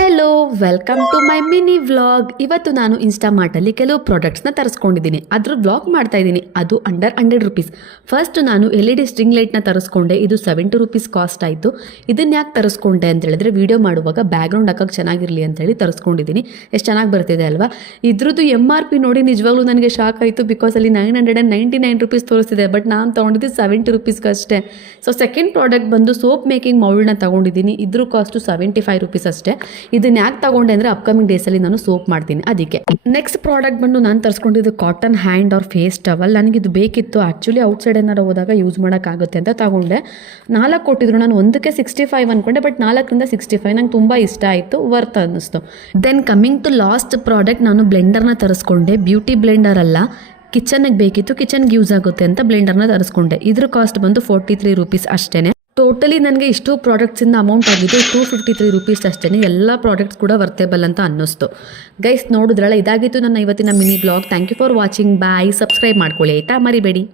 Hello welcome to my mini vlog. ಇವತ್ತು ನಾನು ಇನ್ಸ್ಟಾಮಾರ್ಟಲ್ಲಿ ಕೆಲವು ಪ್ರಾಡಕ್ಟ್ಸ್ನ ತರಿಸ್ಕೊಂಡಿದ್ದೀನಿ. ಅದ್ರ ವ್ಲಾಗ್ ಮಾಡ್ತಾ ಇದ್ದೀನಿ. ಅದು ಅಂಡರ್ 100 ರುಪೀಸ್. ಫಸ್ಟ್ ನಾನು LED ಸ್ಟ್ರಿಂಗ್ ಲೈಟ್ನ ತರಿಸ್ಕೊಂಡೆ. ಇದು 70 ರುಪೀಸ್ ಕಾಸ್ಟ್ ಆಯಿತು. ಇದನ್ನು ಯಾಕೆ ತರಿಸ್ಕೊಂಡೆ ಅಂತ ಹೇಳಿದ್ರೆ ವಿಡಿಯೋ ಮಾಡುವಾಗ ಬ್ಯಾಕ್ಗ್ರೌಂಡ್ ಹಾಕೋಕ್ಕೆ ಚೆನ್ನಾಗಿರಲಿ ಅಂತೇಳಿ ತರಿಸ್ಕೊಂಡಿದ್ದೀನಿ. ಎಷ್ಟು ಚೆನ್ನಾಗಿ ಬರ್ತಿದೆ ಅಲ್ವಾ. ಇದ್ರದ್ದು MRP ನೋಡಿ ನಿಜವಾಗ್ಲೂ ನನಗೆ ಶಾಕ್ ಆಯಿತು. ಬಿಕಾಸ್ ಅಲ್ಲಿ 999 ರುಪೀಸ್ ತೋರಿಸ್ತಿದೆ. ಬಟ್ ನಾನು ತೊಗೊಂಡಿದ್ದು 70 ರುಪೀಸ್ಗಷ್ಟೇ. ಸೊ ಸೆಕೆಂಡ್ ಪ್ರಾಡಕ್ಟ್ ಬಂದು ಸೋಪ್ ಮೇಕಿಂಗ್ ಮೌಲ್ಡ್ನ ತೊಗೊಂಡಿದ್ದೀನಿ. ಇದ್ರ ಕಾಸ್ಟು 75 ರುಪೀಸ್ ಅಷ್ಟೇ. ಇದನ್ನ ಯಾಕೆ ತಗೊಂಡೆ ಅಂದರೆ ಅಪ್ಕಮಿಂಗ್ ಡೇಸಲ್ಲಿ ನಾನು ಸೋಪ್ ಮಾಡ್ತೀನಿ ಅದಕ್ಕೆ. ನೆಕ್ಸ್ಟ್ ಪ್ರಾಡಕ್ಟ್ ಬಂದು ನಾನು ತರಿಸ್ಕೊಂಡಿದ್ದು cotton hand or face towel. ನನಗಿದು ಬೇಕಿತ್ತು. ಆ್ಯಕ್ಚುಲಿ ಔಟ್ಸೈಡ್ ಏನಾರು ಹೋದಾಗ ಯೂಸ್ ಮಾಡೋಕ್ಕಾಗುತ್ತೆ ಅಂತ ತಗೊಂಡೆ. 4 ಕೊಟ್ಟಿದ್ರು. ನಾನು ಒಂದಕ್ಕೆ 65 ಅಂದ್ಕೊಂಡೆ. ಬಟ್ 4ರಿಂದ 65 ನಂಗೆ ತುಂಬ ಇಷ್ಟ ಆಯಿತು. ವರ್ತ್ ಅನ್ನಿಸ್ತು. Then coming to last product, ನಾನು ಬ್ಲೆಂಡರ್ನ ತರಿಸ್ಕೊಂಡೆ. ಬ್ಯೂಟಿ ಬ್ಲೆಂಡರ್ ಅಲ್ಲ, ಕಿಚನ್ಗೆ ಬೇಕಿತ್ತು, ಕಿಚನ್ಗೆ ಯೂಸ್ ಆಗುತ್ತೆ ಅಂತ ಬ್ಲೆಂಡರ್ನ ತರಿಸ್ಕೊಂಡೆ. ಇದ್ರ ಕಾಸ್ಟ್ ಬಂದು 43 ರುಪೀಸ್ ಅಷ್ಟೇ. ಟೋಟಲಿ ನನಗೆ ಇಷ್ಟು ಪ್ರಾಡಕ್ಟ್ಸಿಂದ ಅಮೌಂಟ್ ಆಗಿದೆ 253 ರುಪೀಸ್ ಅಷ್ಟೇ. ಎಲ್ಲ ಪ್ರಾಡಕ್ಟ್ಸ್ ಕೂಡ ವರ್ತೇಬಲ್ ಅಂತ ಅನ್ನಿಸ್ತು. ಗೈಸ್ ನೋಡಿದ್ರಲ್ಲ, ಇದಾಗಿತ್ತು ನನ್ನ ಇವತ್ತಿನ mini blog. Thank you for watching. Bye. Subscribe ಮಾಡ್ಕೊಳ್ಳಿ ಆಯಿತಾ, ಮರಿಬೇಡಿ.